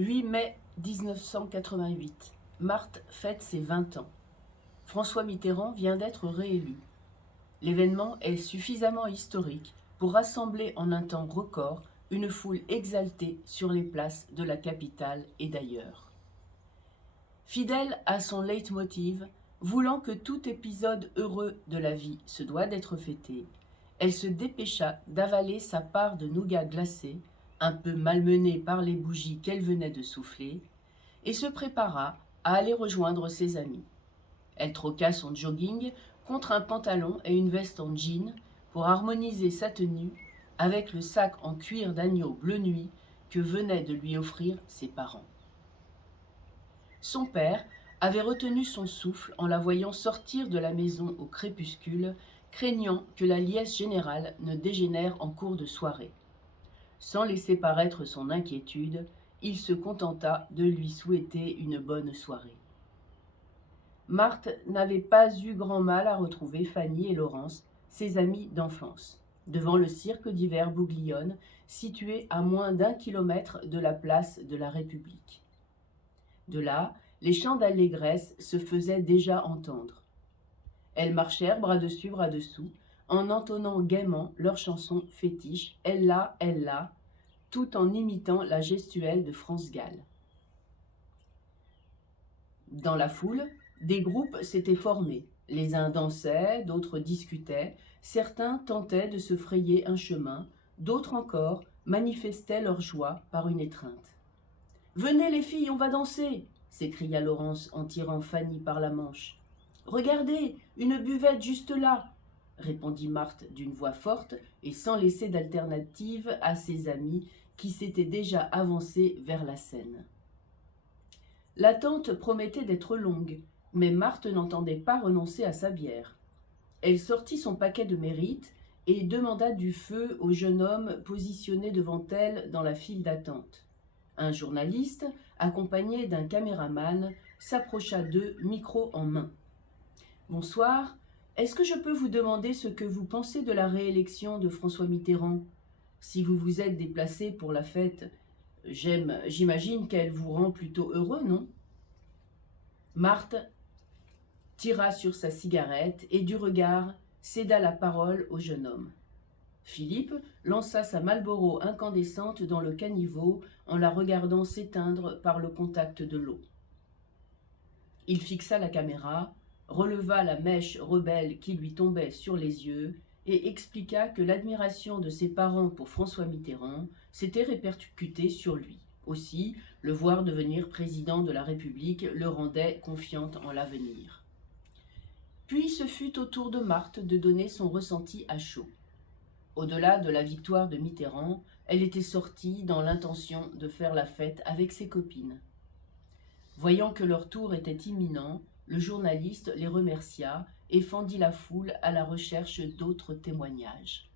8 mai 1988. Marthe fête ses 20 ans. François Mitterrand vient d'être réélu. L'événement est suffisamment historique pour rassembler en un temps record une foule exaltée sur les places de la capitale et d'ailleurs. Fidèle à son leitmotiv, voulant que tout épisode heureux de la vie se doit d'être fêté, elle se dépêcha d'avaler sa part de nougat glacé, un peu malmenée par les bougies qu'elle venait de souffler, et se prépara à aller rejoindre ses amis. Elle troqua son jogging contre un pantalon et une veste en jean pour harmoniser sa tenue avec le sac en cuir d'agneau bleu nuit que venaient de lui offrir ses parents. Son père avait retenu son souffle en la voyant sortir de la maison au crépuscule, craignant que la liesse générale ne dégénère en cours de soirée. Sans laisser paraître son inquiétude, il se contenta de lui souhaiter une bonne soirée. Marthe n'avait pas eu grand mal à retrouver Fanny et Laurence, ses amies d'enfance, devant le cirque d'hiver Bouglione, situé à moins d'1 kilomètre de la place de la République. De là, les chants d'allégresse se faisaient déjà entendre. Elles marchèrent bras dessus, bras dessous, en entonnant gaiement leur chanson fétiche « Elle là », tout en imitant la gestuelle de France Gall. Dans la foule, des groupes s'étaient formés. Les uns dansaient, d'autres discutaient, certains tentaient de se frayer un chemin, d'autres encore manifestaient leur joie par une étreinte. « Venez les filles, on va danser !» s'écria Laurence en tirant Fanny par la manche. « Regardez, une buvette juste là !» répondit Marthe d'une voix forte et sans laisser d'alternative à ses amis qui s'étaient déjà avancés vers la scène. L'attente promettait d'être longue, mais Marthe n'entendait pas renoncer à sa bière. Elle sortit son paquet de mérite et demanda du feu au jeune homme positionné devant elle dans la file d'attente. Un journaliste, accompagné d'un caméraman, s'approcha d'eux, micro en main. « Bonsoir, est-ce que je peux vous demander ce que vous pensez de la réélection de François Mitterrand ? Si vous vous êtes déplacé pour la fête, j'imagine qu'elle vous rend plutôt heureux, non ?» Marthe tira sur sa cigarette et du regard céda la parole au jeune homme. Philippe lança sa Marlboro incandescente dans le caniveau en la regardant s'éteindre par le contact de l'eau. Il fixa la caméra, releva la mèche rebelle qui lui tombait sur les yeux et expliqua que l'admiration de ses parents pour François Mitterrand s'était répercutée sur lui. Aussi, le voir devenir président de la République le rendait confiante en l'avenir. Puis ce fut au tour de Marthe de donner son ressenti à chaud. Au-delà de la victoire de Mitterrand, elle était sortie dans l'intention de faire la fête avec ses copines. Voyant que leur tour était imminent, le journaliste les remercia et fendit la foule à la recherche d'autres témoignages.